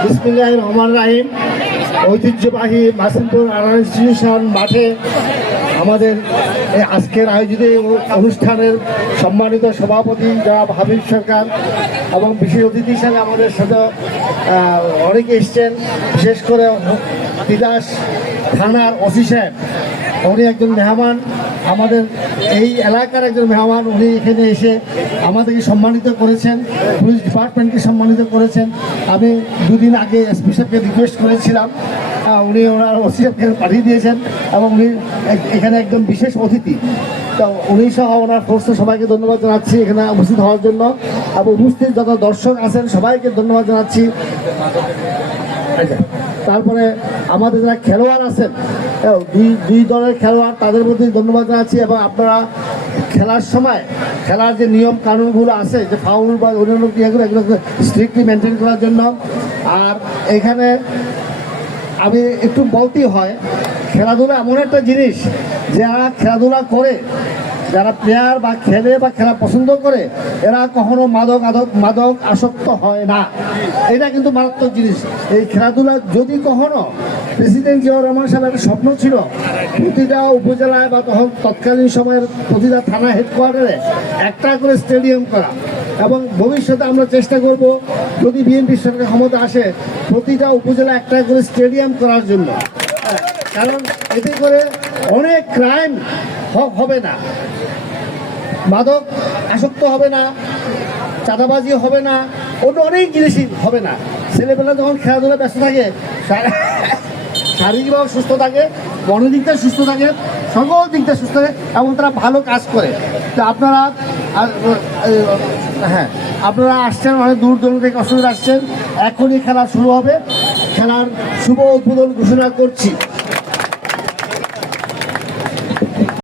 রহমান রাহিম। ঐতিহ্যবাহী মাসিমপুর আনার ইনস্টিটিউশন মাঠে আমাদের এই আজকের আয়োজিত অনুষ্ঠানের সম্মানিত সভাপতি জনাব হাবিব সরকার এবং বিশেষ অতিথি হিসাবে আমাদের সাথে অনেকে এসছেন। বিশেষ করে তিতাস থানার সাহেব, উনি একজন মেহমান। আমাদের এই এলাকার একজন মেহমান, উনি এখানে এসে আমাদেরকে সম্মানিত করেছেন, পুলিশ ডিপার্টমেন্টকে সম্মানিত করেছেন। আমি দুদিন আগে এসপি সাহেবকে রিকোয়েস্ট করেছিলাম উনি ওনার ওসি সাহেবকে পাঠিয়ে দিয়েছেন এবং উনি এখানে একদম বিশেষ অতিথি। তো উনি সহ ওনার ফোর্সে সবাইকে ধন্যবাদ জানাচ্ছি এখানে উপস্থিত হওয়ার জন্য। এবং উপস্থিত যত দর্শক আছেন, সবাইকে ধন্যবাদ জানাচ্ছি। তারপরে আমাদের যারা খেলোয়াড় আছেন দুই দুই দলের খেলোয়াড়, তাদের মধ্যে ধন্যবাদ জানাচ্ছি এবং আপনারা খেলার সময়, খেলার যে নিয়ম কানুনগুলো আছে, যে ফাউল বা অন্যান্য ক্রিয়াগুলো, এগুলো স্ট্রিক্টলি মেনটেন করার জন্য। আর এখানে আমি একটু বলতেই হয়, খেলাধুলা এমন একটা জিনিস, যারা খেলাধুলা করে যারা প্লেয়ার বা খেলে বা খেলা পছন্দ করে, এরা কখনো মাদক আদক মাদক আসক্ত হয় না। এটা কিন্তু মারাত্মক জিনিস। এই খেলাধুলা যদি কখনো প্রেসিডেন্ট জিয়াউর রহমান সাহেবের একটা স্বপ্ন ছিল, প্রতিটা উপজেলায় বা তখন তৎকালীন সময়ের প্রতিটা থানা হেডকোয়ার্টারে একটা করে স্টেডিয়াম করা। এবং ভবিষ্যতে আমরা চেষ্টা করব, যদি বিএনপি সরকার ক্ষমতা আসে, প্রতিটা উপজেলা একটা করে স্টেডিয়াম করার জন্য। কারণ এতে করে অনেক ক্রাইম হবে না। মাদক আসক্ত হবে না, চাঁদাবাজি হবে না, অন্য অনেক জিনিসই হবে না। ছেলেবেলা যখন খেলাধুলা ব্যস্ত থাকে শারীরিকভাবে সুস্থ থাকে, মনের দিক থেকে সুস্থ থাকে, সকল দিক থেকে সুস্থ থাকে, এবং তারা ভালো কাজ করে। তো আপনারা হ্যাঁ আপনারা আসছেন, অনেক দূর দূর থেকে অসুবিধা আসছেন, এখনই খেলা শুরু হবে। খেলার শুভ উদ্বোধন ঘোষণা করছি।